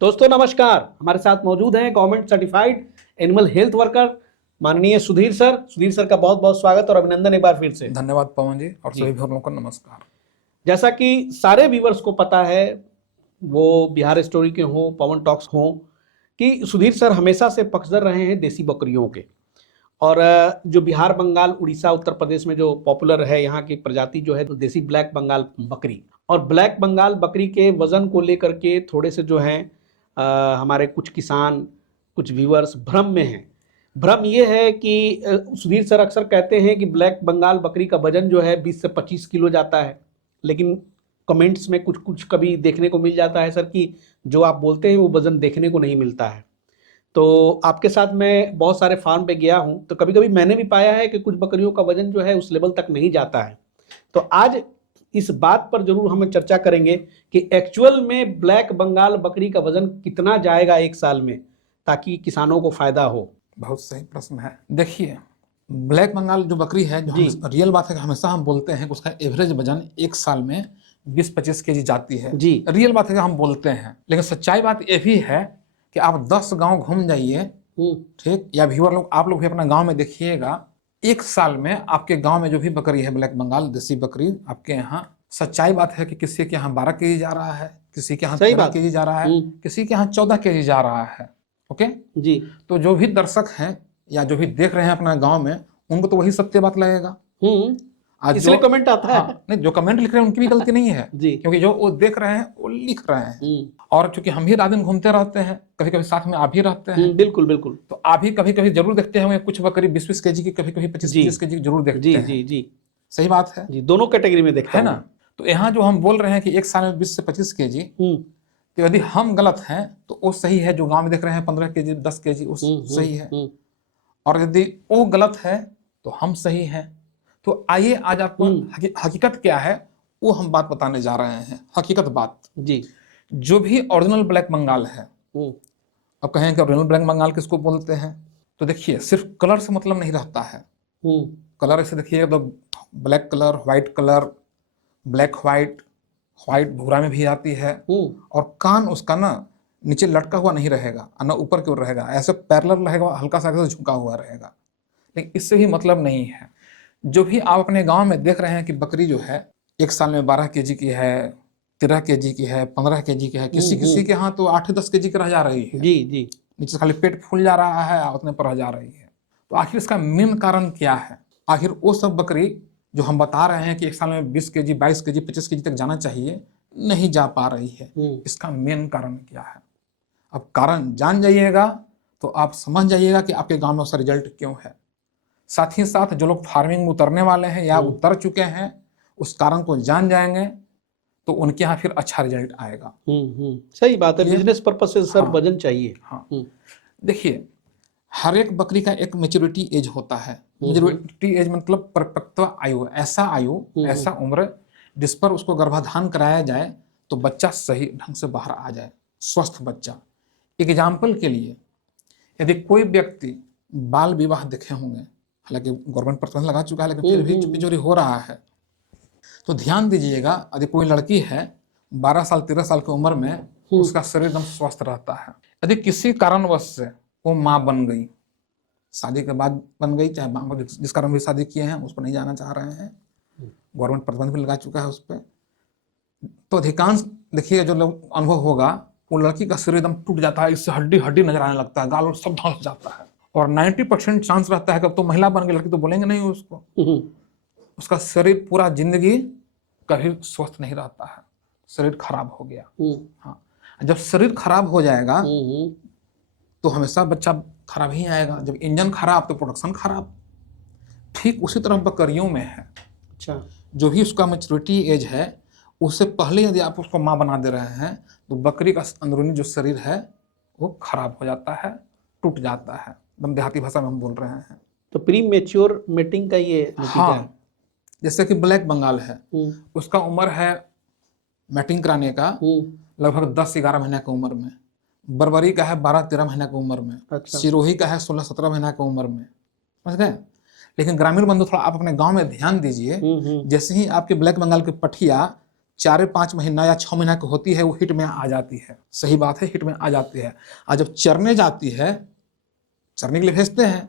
दोस्तों नमस्कार। हमारे साथ मौजूद हैं government certified animal health worker माननीय सुधीर सर। सुधीर सर का बहुत बहुत स्वागत और अभिनंदन एक बार फिर से। धन्यवाद पवन जी और जी। सभी व्यूअर्स को नमस्कार। जैसा कि सारे व्यूवर्स को पता है, वो बिहार स्टोरी के हों, पवन टॉक्स हों, कि सुधीर सर हमेशा से पक्षधर रहे हैं देसी बकरियों के। और जो बिहार, बंगाल, उड़ीसा, उत्तर प्रदेश में जो पॉपुलर है यहाँ की प्रजाति जो है तो देसी ब्लैक बंगाल बकरी। और ब्लैक बंगाल बकरी के वजन को लेकर के थोड़े से जो हैं हमारे कुछ किसान, कुछ व्यूअर्स भ्रम में हैं। भ्रम ये है कि सुधीर सर अक्सर कहते हैं कि ब्लैक बंगाल बकरी का वजन जो है 20 से 25 किलो जाता है, लेकिन कमेंट्स में कुछ कुछ कभी देखने को मिल जाता है सर कि जो आप बोलते हैं वो वजन देखने को नहीं मिलता है। तो आपके साथ मैं बहुत सारे फार्म पे गया हूँ, तो कभी कभी मैंने भी पाया है कि कुछ बकरियों का वजन जो है उस लेवल तक नहीं जाता है। तो आज इस बात पर जरूर हम चर्चा करेंगे कि एक्चुअल में ब्लैक बंगाल बकरी का वजन कितना जाएगा एक साल में, ताकि किसानों को फायदा हो। बहुत सही प्रश्न है। देखिए, ब्लैक बंगाल जो बकरी है, जो रियल बात है कि हमेशा हम बोलते हैं कि उसका एवरेज वजन एक साल में 20-25 केजी जाती है जी। रियल बात है कि हम बोलते हैं, लेकिन सच्चाई बात ये भी है कि आप 10 गांव घूम जाइए, ठीक, या व्यूअर लोग आप लोग भी अपना गांव में देखिएगा, एक साल में आपके गांव में जो भी बकरी है ब्लैक बंगाल देसी बकरी आपके यहाँ, सच्चाई बात है कि किसी के यहाँ 12 केजी जा रहा है, किसी के यहाँ 13 केजी जा रहा है, किसी के यहाँ 14 केजी जा रहा है। ओके जी। तो जो भी दर्शक हैं या जो भी देख रहे हैं अपना गांव में, उनको तो वही सत्य बात लगेगा। आज इसलिए कमेंट आता है। नहीं, जो कमेंट लिख रहे हैं उनकी भी गलती नहीं है जी। क्योंकि जो वो देख रहे हैं वो लिख रहे हैं। और चूंकि हम भी रात दिन घूमते रहते हैं, कभी कभी साथ में आप भी रहते हैं। बिल्कुल बिल्कुल। तो आप भी कभी कभी जरूर देखते होंगे कुछ बकरी 20-20 केजी की, कभी कभी 25-25 केजी जरूर देखते हैं। जी जी। सही बात है जी, दोनों कैटेगरी में देखते है ना। तो यहाँ जो हम बोल रहे हैं कि एक साल में 20 से 25 केजी, तो यदि हम गलत हैं तो वो सही है। जो गांव में देख रहे हैं 15 केजी 10 केजी वो सही है, और यदि वो गलत है तो हम सही हैं। तो आइए आज आपको हकीकत क्या है वो हम बात बताने जा रहे हैं। हकीकत बात जी। जो भी ओरिजिनल ब्लैक बंगाल है, अब कहें कि ओरिजिनल ब्लैक बंगाल किसको बोलते हैं, तो देखिए सिर्फ कलर से मतलब नहीं रहता है। कलर ऐसे देखिए तो black colour, white colour, black white, white भूरा में भी आती है। और कान उसका ना नीचे लटका हुआ नहीं रहेगा, ना ऊपर की ओर रहेगा, ऐसे पैरेलल रहेगा, हल्का सा झुका हुआ रहेगा। लेकिन इससे भी मतलब नहीं है। जो भी आप अपने गांव में देख रहे हैं कि बकरी जो है एक साल में 12 केजी की है, 13 केजी की है, 15 केजी की है, किसी किसी के यहाँ तो 8-10 केजी की रह जा रही है। जी जी। नीचे से खाली पेट फूल जा रहा है, उतने पर रह जा रही है। तो आखिर इसका मेन कारण क्या है? आखिर वो सब बकरी जो हम बता रहे हैं कि एक साल में 20 केजी, 22 केजी, 25 केजी तक जाना चाहिए, नहीं जा पा रही है, इसका मेन कारण क्या है? अब कारण जान जाइएगा तो आप समझ जाइएगा कि आपके गांव में उसका रिजल्ट क्यों है। साथ ही साथ जो लोग फार्मिंग में उतरने वाले हैं या उतर चुके हैं, उस कारण को जान जाएंगे तो उनके यहाँ फिर अच्छा रिजल्ट आएगा। सही बात है। बिजनेस पर्पस से सर वजन चाहिए। हाँ, देखिए हर एक बकरी का एक मैच्योरिटी एज होता है। मैच्योरिटी एज मतलब परिपक्व आयु, ऐसा आयु, ऐसा उम्र जिस पर उसको गर्भाधान कराया जाए तो बच्चा सही ढंग से बाहर आ जाए, स्वस्थ बच्चा। एग्जाम्पल के लिए यदि कोई व्यक्ति बाल विवाह देखे होंगे, हालांकि गवर्नमेंट प्रतिबंध लगा चुका है, लेकिन फिर भी चुपी चोरी हो रहा है, तो ध्यान दीजिएगा, यदि कोई लड़की है 12 साल 13 साल की उम्र में, उसका शरीर एकदम स्वस्थ रहता है। यदि किसी कारणवश से वो माँ बन गई, शादी के बाद बन गई, चाहे माँ को जिस कारण भी शादी किए हैं उस पर नहीं जाना चाह रहे हैं, गवर्नमेंट प्रतिबंध भी लगा चुका है उस पर, तो अधिकांश देखिए जो लोग अनुभव होगा, वो लड़की का शरीर एकदम टूट जाता है, इससे हड्डी हड्डी नजर आने लगता है, गाल और सब धंस जाता है। और 90% चांस रहता है कि अब तो महिला बन गई लड़की, तो बोलेंगे नहीं उसको, उसका शरीर पूरा जिंदगी कभी स्वस्थ नहीं रहता है, शरीर खराब हो गया। हाँ, जब शरीर खराब हो जाएगा तो हमेशा बच्चा खराब ही आएगा। जब इंजन खराब तो प्रोडक्शन खराब। ठीक उसी तरह बकरियों में है। अच्छा, जो भी उसका मैच्योरिटी एज है उससे पहले यदि आप उसको माँ बना दे रहे हैं तो बकरी का अंदरूनी जो शरीर है वो खराब हो जाता है, टूट जाता है। एकदम देहाती भाषा में हम बोल रहे हैं। तो प्री मेच्योर मेटिंग का ये नतीजा है। जैसे कि ब्लैक बंगाल है, उसका उम्र है मैटिंग कराने का लगभग 10-11 महीने की उम्र में। बर्बरी का है 12-13 महीने की उम्र में। अच्छा। सिरोही का है 16-17 महीने की उम्र में। समझ गए? लेकिन ग्रामीण बंधु थोड़ा आप अपने गांव में ध्यान दीजिए, जैसे ही आपके ब्लैक बंगाल की पठिया 4-5 महीना या 6 महीना की होती है वो हिट में आ जाती है। सही बात है, हिट में आ जाती है। और जब चरने जाती है, चरने के लिए भेजते हैं,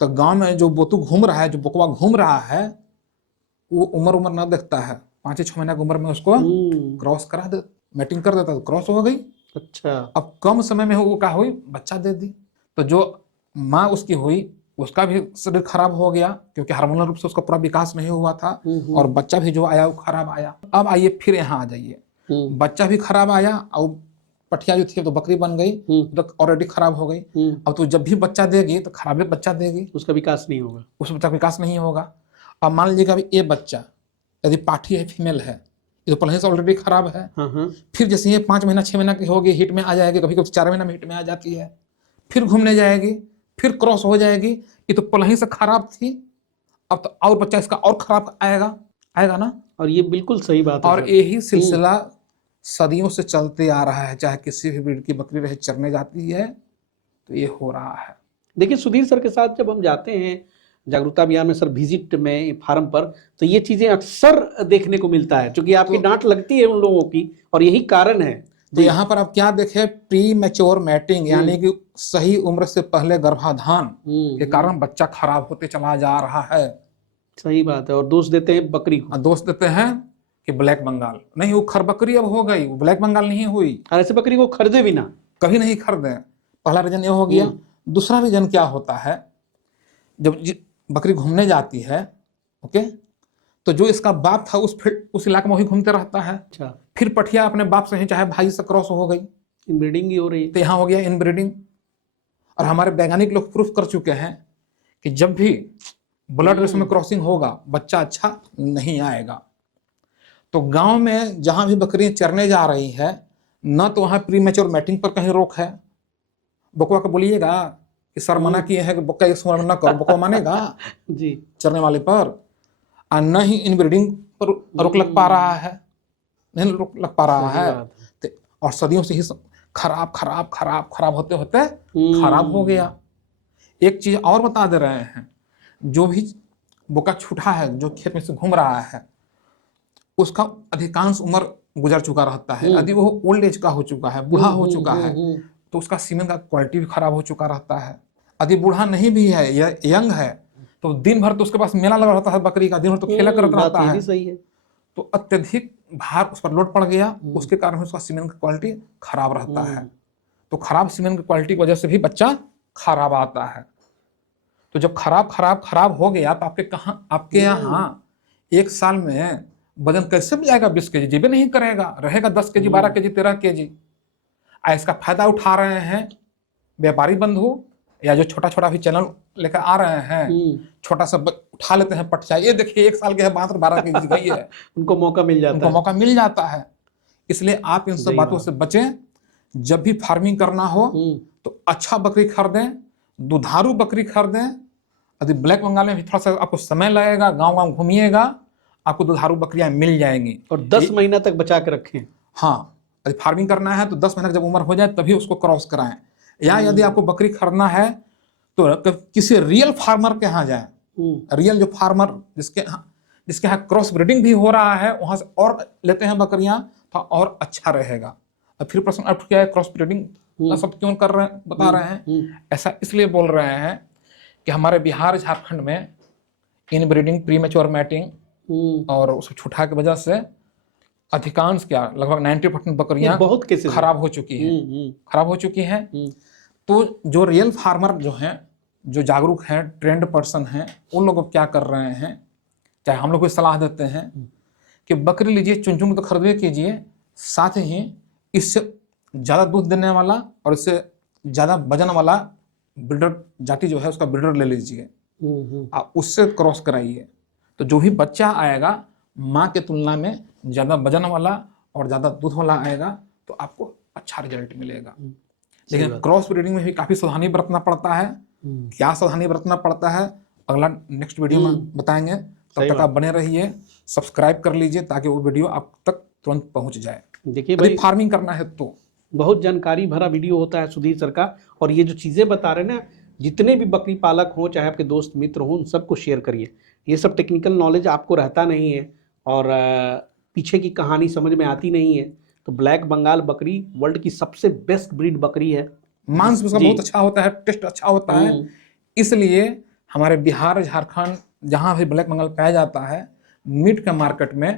तो गांव में जो बोतू घूम रहा है, जो बकवा घूम रहा है, वो उम्र ना देखता है। 5-6 महीना की उम्र में उसको क्रॉस करा दे, मैटिंग कर देता, तो क्रॉस हो गई। अच्छा। अब कम समय में वो क्या हुई, बच्चा दे दी। तो जो माँ उसकी हुई, उसका भी शरीर खराब हो गया, क्योंकि हार्मोनल रूप से उसका पूरा विकास नहीं हुआ था, और बच्चा भी जो आया वो खराब आया। अब आइए फिर यहाँ आ जाइए, बच्चा भी खराब आया, और पठिया जो थी तो बकरी बन गई, तो ऑलरेडी खराब हो गई। अब तो जब भी बच्चा देगी तो खराब बच्चा देगी, उसका विकास नहीं होगा, उस बच्चा का विकास नहीं होगा। अब मान लीजिएगा ये बच्चा यदि पाठी है, फीमेल है, ये तो पहले से ऑलरेडी खराब है। फिर जैसे ये 5 महीना 6 महीना की होगी, हिट में आ जाएगी, कभी कभी 4 महीना में हिट में आ जाती है, फिर घूमने जाएगी, फिर क्रॉस हो जाएगी। ये तो पहले से खराब थी, अब तो और बच्चा इसका और खराब आएगा ना। और ये बिल्कुल सही बात है। और यही सिलसिला सदियों से चलते आ रहा है, चाहे किसी भी ब्रीड की बकरी रहे, चरने जाती है तो ये हो रहा है। देखिए सुधीर सर के साथ जब हम जाते हैं जागरूकता अभियान में सर, विजिट में फार्म पर, तो ये चीजें अक्सर देखने को मिलता है, क्योंकि आपकी डांट लगती है उन लोगों की, और यही कारण है। तो यहाँ पर आप क्या देखें, प्री मैच्योर मैटिंग, यानी कि सही उम्र से पहले गर्भाधान के कारण बच्चा खराब होते चला जा रहा है। सही बात है। और दोष देते हैं बकरी को, दोष देते हैं कि ब्लैक बंगाल नहीं, वो खर बकरी अब हो गई, वो ब्लैक बंगाल नहीं हुई। और ऐसे बकरी को खरीदे भी ना, कभी नहीं खरीदे। पहला रीजन ये हो गया। दूसरा रीजन क्या होता है, जब बकरी घूमने जाती है, ओके, तो जो इसका बाप था उस इलाके में वही घूमते रहता है। अच्छा। फिर पठिया अपने बाप से ही चाहे भाई से क्रॉस हो गई, इनब्रीडिंग ही हो रही है, तो यहाँ हो गया इनब्रीडिंग। और हमारे वैज्ञानिक लोग प्रूफ कर चुके हैं कि जब भी ब्लड रेशो में क्रॉसिंग होगा, बच्चा अच्छा नहीं आएगा। तो गांव में जहां भी बकरियां चरने जा रही है, न तो वहां प्री मैच्योर मैटिंग पर कहीं रोक है। बकवा को बोलिएगा कि सर मना किए हैं कि बक्का इस उम्र में न करो, बकवा मानेगा जी, चरने वाले पर। और न ही इनब्रीडिंग पर रोक लग पा रहा है, नहीं रोक लग पा रहा है। और सदियों से ही खराब खराब खराब खराब होते होते खराब हो गया। एक चीज और बता दे रहे हैं, जो भी बोका छूटा है, जो खेत में से घूम रहा है, उसका अधिकांश उम्र गुजर चुका रहता है। यदि वो ओल्ड एज का हो चुका है, बूढ़ा हो चुका है, तो उसका सीमेन का क्वालिटी भी खराब हो चुका रहता है। यदि बूढ़ा नहीं भी है, यंग है, तो दिन भर तो उसके पास मेला लगा रहता है बकरी का, दिन भर तो खेला करता रहता है। सही है। तो अत्यधिक भार उस पर लोड पड़ गया, उसके कारण उसका सीमेन की क्वालिटी खराब रहता है। तो खराब सीमेन की क्वालिटी की वजह से भी बच्चा खराब आता है। तो जब खराब हो गया, तो आपके यहाँ एक साल में वजन कैसे भी आएगा? 20 kg जीबे नहीं करेगा, रहेगा 10 kg 12 kg 13 kg। इसका फायदा उठा रहे हैं व्यापारी बंधु, या जो छोटा छोटा भी चैनल लेकर आ रहे हैं, छोटा सा उठा लेते हैं पठिया, ये देखिए 1 साल के है, मात्र 12 kg गई है। उनको मौका मिल जाता है। इसलिए आप इन सब बातों से बचें। जब भी फार्मिंग करना हो तो अच्छा बकरी खरीदें, दुधारू बकरी खरीदें। यदि ब्लैक बंगाल में भी थोड़ा सा आपको समय लगेगा, गाँव घूमिएगा, आपको दुधारू बकरियां मिल जाएंगी। और 10 महीना तक बचा के रखें। हाँ, यदि फार्मिंग करना है तो 10 महीने जब उम्र हो जाए तभी उसको क्रॉस कराएं। या यदि आपको बकरी खरीदना है तो किसी रियल फार्मर के यहाँ जाएं। रियल जो फार्मर जिसके यहाँ क्रॉस ब्रीडिंग भी हो रहा है, वहां से और लेते हैं बकरियां, तो और अच्छा रहेगा। अब फिर प्रश्न अब क्या है, क्रॉस ब्रीडिंग सब क्यों कर रहे हैं, बता रहे हैं। ऐसा इसलिए बोल रहे हैं कि हमारे बिहार झारखंड में इनब्रीडिंग, प्री मैच्योर मैटिंग और उस छुटा की वजह से अधिकांश लगभग 90% बकरियां बहुत खराब हो चुकी हैं। तो जो रियल फार्मर जो हैं, जो जागरूक हैं, ट्रेंड पर्सन हैं, उन लोग क्या कर रहे हैं, चाहे हम लोग को सलाह देते हैं कि बकरी लीजिए, चुन चुन तो खरीदे कीजिए, साथ ही इससे ज़्यादा दूध देने वाला और इससे ज़्यादा वजन वाला ब्रीडर जाति जो है उसका ब्रीडर ले लीजिए, आप उससे क्रॉस कराइए। तो जो भी बच्चा आएगा माँ के तुलना में ज़्यादा वजन वाला और ज़्यादा दूध वाला आएगा, तो आपको अच्छा रिजल्ट मिलेगा। लेकिन क्रॉस ब्रीडिंग में भी काफ़ी सावधानी बरतना पड़ता है। क्या सावधानी बरतना पड़ता है, अगला नेक्स्ट वीडियो में बताएंगे। तब तक आप बने रहिए, सब्सक्राइब कर लीजिए ताकि वो वीडियो आप तक तुरंत पहुंच जाए। देखिए भाई, फार्मिंग करना है तो बहुत जानकारी भरा वीडियो होता है सुधीर सर का। और ये जो चीज़ें बता रहे हैं ना, जितने भी बकरी पालक हों, चाहे आपके दोस्त मित्र हों, उन सबको शेयर करिए। ये सब टेक्निकल नॉलेज आपको रहता नहीं है, और पीछे की कहानी समझ में आती नहीं है, तो ब्लैक बंगाल बकरी वर्ल्ड की सबसे बेस्ट ब्रीड बकरी है। मांस उसका जी। बहुत अच्छा होता है, टेस्ट अच्छा होता है, इसलिए हमारे बिहार झारखंड जहां भी ब्लैक बंगाल पाया जाता है, मीट के मार्केट में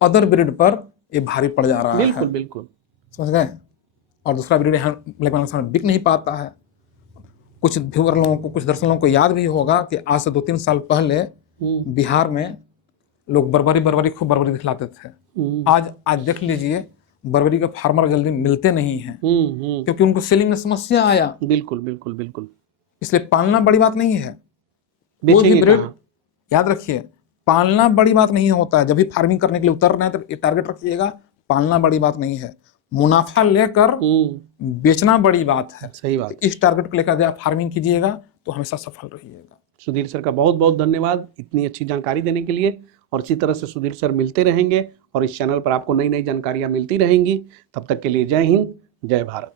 अदर ब्रीड पर ये भारी पड़ जा रहा बिल्कुल है, बिल्कुल। समझ गए। और दूसरा ब्रीड यहाँ ब्लैक बंगाल सामने बिक नहीं पाता है। कुछ व्यूअर लोगों को, कुछ दर्शकों को याद भी होगा कि आज से 2-3 साल पहले बिहार में लोग बर्बरी खूब बर्बरी दिखलाते थे। आज देख लीजिए, बर्बरी के फार्मर जल्दी मिलते नहीं हैं, क्योंकि उनको सेलिंग में समस्या आया। बिल्कुल बिल्कुल बिल्कुल। इसलिए पालना बड़ी बात नहीं है, कोई भी बेचेंगे ब्रीड, कहाँ? याद रखिए, पालना बड़ी बात नहीं होता है। जब भी फार्मिंग करने के लिए उतर रहे हैं तो ये टारगेट रखिएगा, पालना बड़ी बात नहीं है, मुनाफा लेकर बेचना बड़ी बात है। सही बात। इस टारगेट को लेकर आप फार्मिंग कीजिएगा तो हमेशा सफल रहिएगा। सुधीर सर का बहुत बहुत धन्यवाद इतनी अच्छी जानकारी देने के लिए, और इसी तरह से सुधीर सर मिलते रहेंगे और इस चैनल पर आपको नई नई जानकारियां मिलती रहेंगी। तब तक के लिए जय हिंद, जय भारत।